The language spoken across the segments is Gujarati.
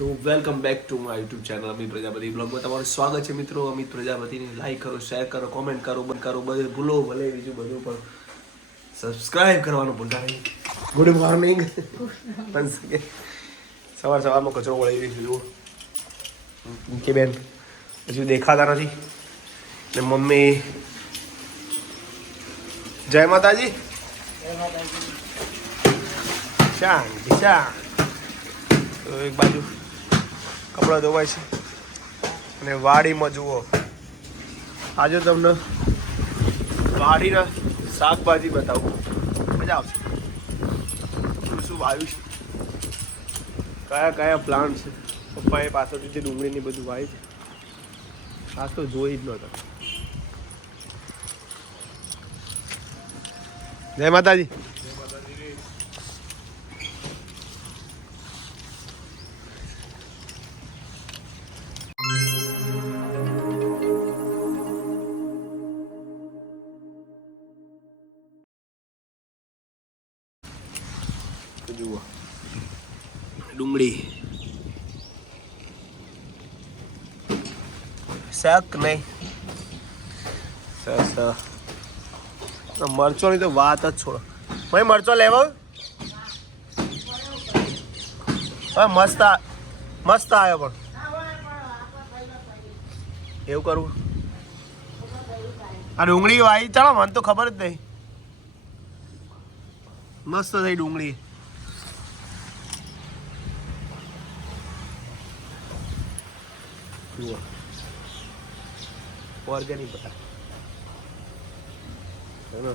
તો welcome back to my YouTube channel Amit Prajapati બ્લોગમાં તમારું સ્વાગત છે મિત્રો. અમિત પ્રજાપતિની લાઈક કરો શેર કરો કોમેન્ટ કરો બંધ કરો બધું ભૂલો ભલે બીજું બધું પણ સબસ્ક્રાઇબ કરવાનું ભૂલતા નહીં. ગુડ મોર્નિંગ પણ સવાર સવારમાં કચરો વળી જુઓ. કે બેન હજુ દેખાતા નથી. ને મમ્મી જય માતાજી. શાંતિ શાંતિ. એક બાજુ કપડાં ધોવાય છે. અને વાડીમાં જુઓ. આજે તમને વાડીના શાકભાજી બતાવું. મજા આવશે. શું શું વાવ્યું છે? કયા કયા પ્લાન્ટ છે? પપ્પાએ પાછળથી જે ડુંગળીની બધું વાવી છે. આ તો જોઈ જ નહોતા. જય માતાજી. ડુંગળી શાક નહીં. સરસ મરચોની તો વાત જ છોડો. ભાઈ, મરચો લેવો? હા, મસ્ત મસ્ત આવ્યો પણ. એવું કરવું? આ ડુંગળી વાઈ ચાલો, મને તો ખબર જ નહીં. મસ્ત થઈ ડુંગળી. જુઓ. ઓર્ગેનિક હેને?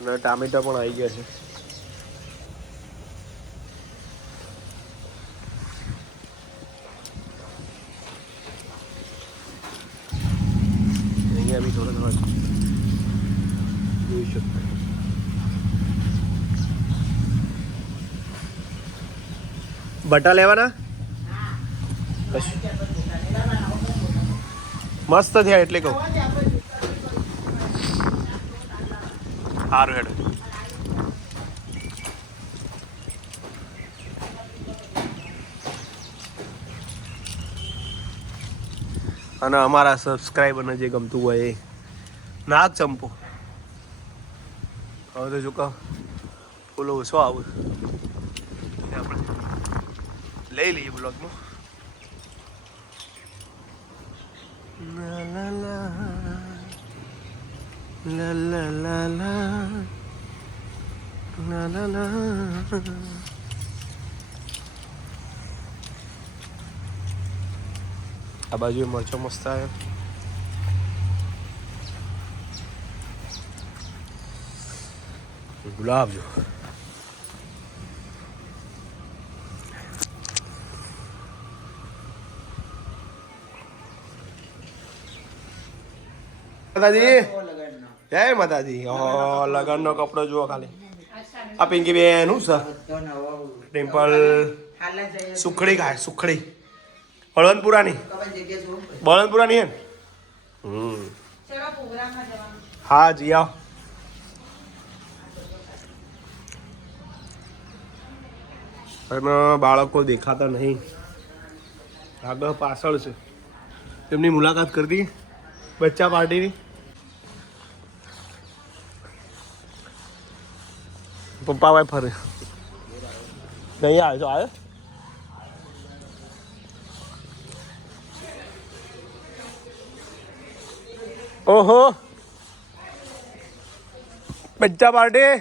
અને ટામેટા પણ આવી ગયા છે. અહીંયા બી થોડા થોડા જોઈ શકતા બટા લેવાના? કશું. મસ્ત થયા એટલે કહું. સારું હેડ. અને અમારા સબસ્ક્રાઈબરને જે ગમતું હોય એ નાગ ચંપો. હવે તો જો કહો બોલો શું આવું આપણે લઈ લઈએ બ્લોગમાં La la la La la la la La la la આ બાજુ મરચો મસ્ત આવ્યો ગુલાબ જો માતાજી? જય માતાજી? ઓ લગનનો કપડો જુઓ ખાલી. આ પિંકી બેન શું છે? ડિમ્પલ સુખડી ખાય સુખડી. બળવંતપુરાની? બળવંતપુરાની હે? હમ. હા જી આવો. એમાં બાળકો દેખાતા નહીં. આગળ પાછળ છે. તેમની મુલાકાત કરી દઈએ. બચ્ચા પાર્ટીની? પપ્પા ભાઈ ફરે. નહીં આવે તો આવ્યો ઓહો. બચ્ચા પાર્ટી.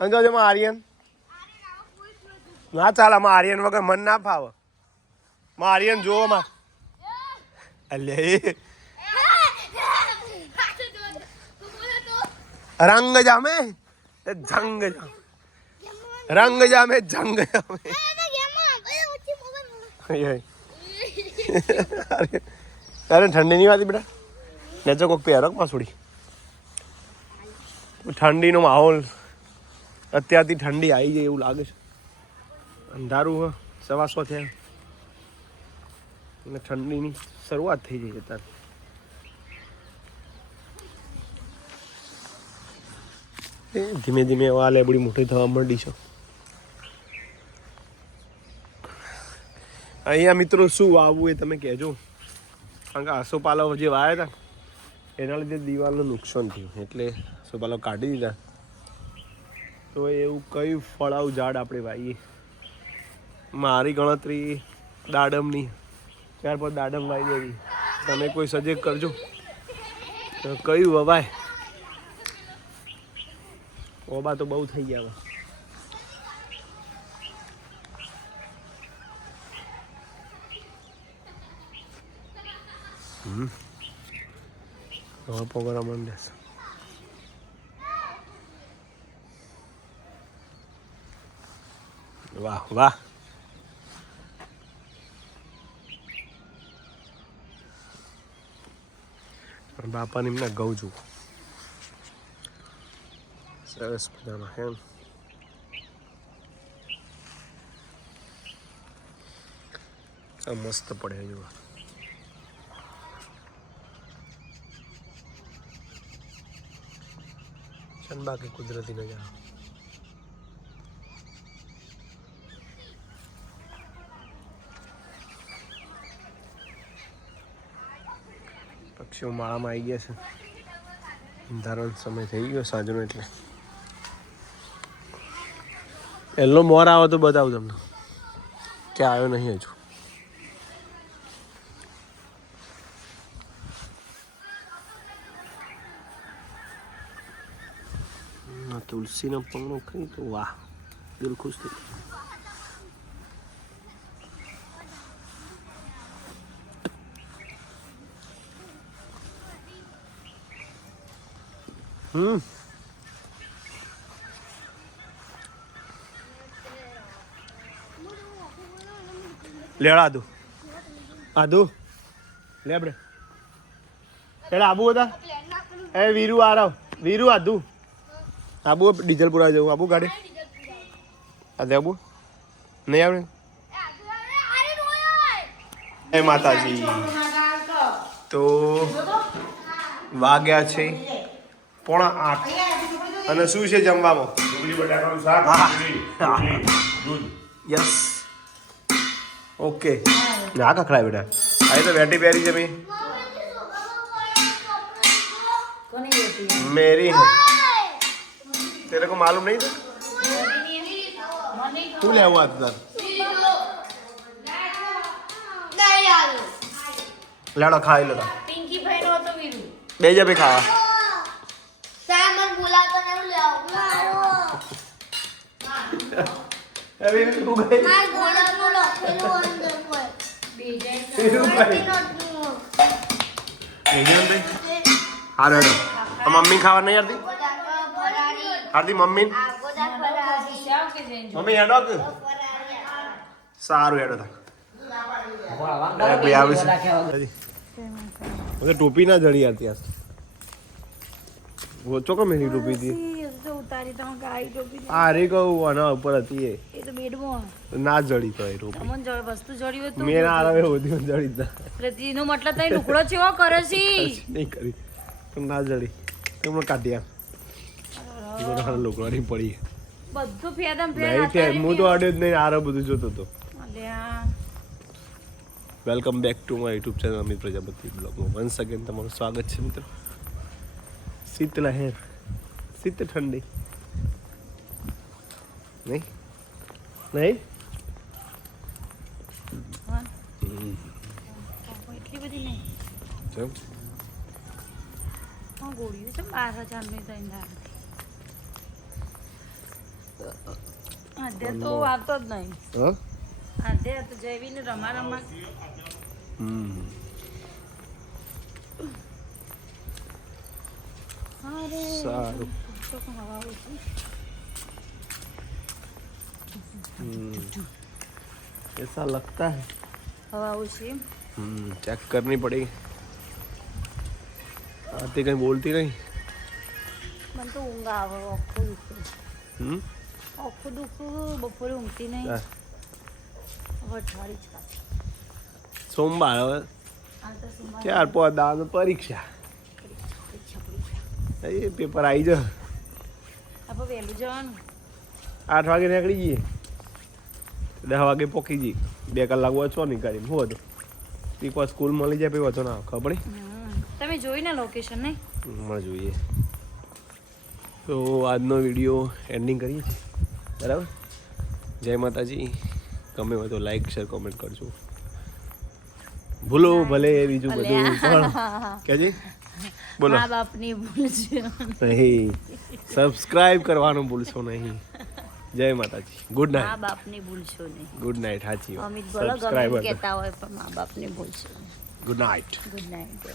અંજો છે આર્યન. ના ચાલ, આમાં આર્યન વગર મન ના ફાવે. આર્યન જોવો માં અલે રંગ જામે જંગ જામે રંગ જામે જંગ જામે અરે તારે ઠંડી નહીં વાતી બેટા નેચો કોક પહેરો પાછોડી ઠંડીનો માહોલ અત્યારથી ઠંડી આવી જાય એવું લાગે છે અંધારું સવા સો થયા અને ઠંડીની શરૂઆત થઈ જાય અત્યારે. એ ધીમે ધીમે આ લેબડી મોટી થવા માંડી છે. અહીંયા મિત્રો શું વાવવું એ તમે કહેજો. કારણ કે આસોપાલવ જે વાવ્યા હતા એના લીધે દિવાલનું નુકસાન થયું. એટલે આસોપાલો કાઢી દીધા. તો એવું કયું ફળાવું ઝાડ આપણે વાવીએ મારી ગણતરી દાડમની. ત્યાર પછી દાડમ દેવી તમે કોઈ સજેસ્ટ કરજો. તો કયું વવાય? ઓબા તો બહુ થઈ ગયા હવે. હવે પગરા વાહ વાહ. પણ બાપાને એમના ઘઉં જુઓ. સરસ હે આ મસ્ત પડે જોવા બાકી કુદરતી નજારો. પક્ષીઓ માળામાં આવી ગયા છે. ધારણ સમય થઈ ગયો સાંજનો એટલે. એનો મોર આવે તો બતાવું તમને. કે આવ્યો નહીં હજુ. તુલસીનો પંગડો ખાઈ તો વાહ, દિલ ખુશ થઈ ગયું. હમ. લેડ આદુ. આદુ. લે આપણે એટલે આબુ હતા એ વીરુ આરવ વીરુ આદુ. આબુ ડીઝલ પુરાવી જવું. આબુ ગાડી. આજે આબુ. નહીં આવડે? એ માતાજી. તો વાગ્યા છે. પોણા આઠ અને શું છે જમવામાં ડુંગળી બટાકાનું શાક હા. ડુંગળી, હા. ડુંગળી, દૂધ યસ ઓકે ના કખડાય બેટા આ તો વેટી પહેરી છે મેં કોની બેટી मेरी है तेरे को मालूम नहीं था મને तू ले हुआ था लड़ो खाई लो પિંકી ભાઈ નો હતો વીરુ બે જા पे खावा હવે ધીરુભાઈ મમ્મી ખાવા નહીં હારતી હારતી મમ્મી? મમ્મી હેડો કે સારું હેડો તા. ટોપી ના જડી હતી આજ ચોકો મેરી ટોપી હતી? ઉતારી આ રે કહું આના ઉપર હતી એ. તો બેડમાં ના જડી તો એ ટોપી મન જળ વસ્તુ જડી હોય તો મેં ના આવે હોતી જડી જ પ્રતિનો મતલબ તઈ લુકડો ચેવો કરે છે? નહીં કરી. તો ના જડી. તો કાઢ્યા પડી. બધું ફેદમ નહીં તે હું તો અડે જ નહીં આરો બધું જોતો હતો welcome back to my YouTube channel Amit Prajapati બ્લોગમાં વન્સ અગેન તમારું સ્વાગત છે મિત્રો. શીત લહેર શીત ઠંડી. નહીં? નહીં. એટલી બધી નહીં હા ગોળીઓ છે બાર હજારની ત્રણ આધ્યા તો આવતો જ નહીં. હા? આધ્યા તો જયવીને રમા રમા સારું. ऐसा लगता है હવા ઓછી हम्म चेक करनी पड़ेगी आती कहीं बोलती नहीं મને તો ઊંઘ આવે આખું દુખું हम्म આખું દુખું બપોરે ઊંઘતી નહીં હા. હવે અઠવાડિયું જ પાછું સોમવાર હવે આ તો સુમાર ચાર પાંચ દાવાનો પરીક્ષા પરીક્ષા પરીક્ષા એ પેપર આવી જાય આપણે વહેલું જવાનું આઠ વાગે નીકળી જઈએ દસ વાગે પોકી જઈ બે કલાક વાંચો નહીં કરીને હું હતું? એક વાર સ્કૂલ મળી જાય પછી વાંચો ના ખબર. તમે જોઈને લોકેશન નહીં હમણાં જોઈએ. તો આજનો વીડિયો એન્ડિંગ કરીએ છીએ. બરાબર? જય માતાજી. ગમે હોય તો લાઈક શેર કોમેન્ટ કરજો. ભૂલો ભલે બીજું બધું પણ કેજે? બોલો. મા બાપની ભૂલ છે. નહીં. સબસ્ક્રાઇબ કરવાનું ભૂલશો નહીં. જય માતાજી. ગુડ મા નાઇટ બાપની ભૂલ છો નહીં ગુડ નાઇટ સાચી અમિત બોલો ગમે કહેતા હોય પણ મા બાપને ભૂલશો ગુડ નાઇટ ગુડ નાઇટ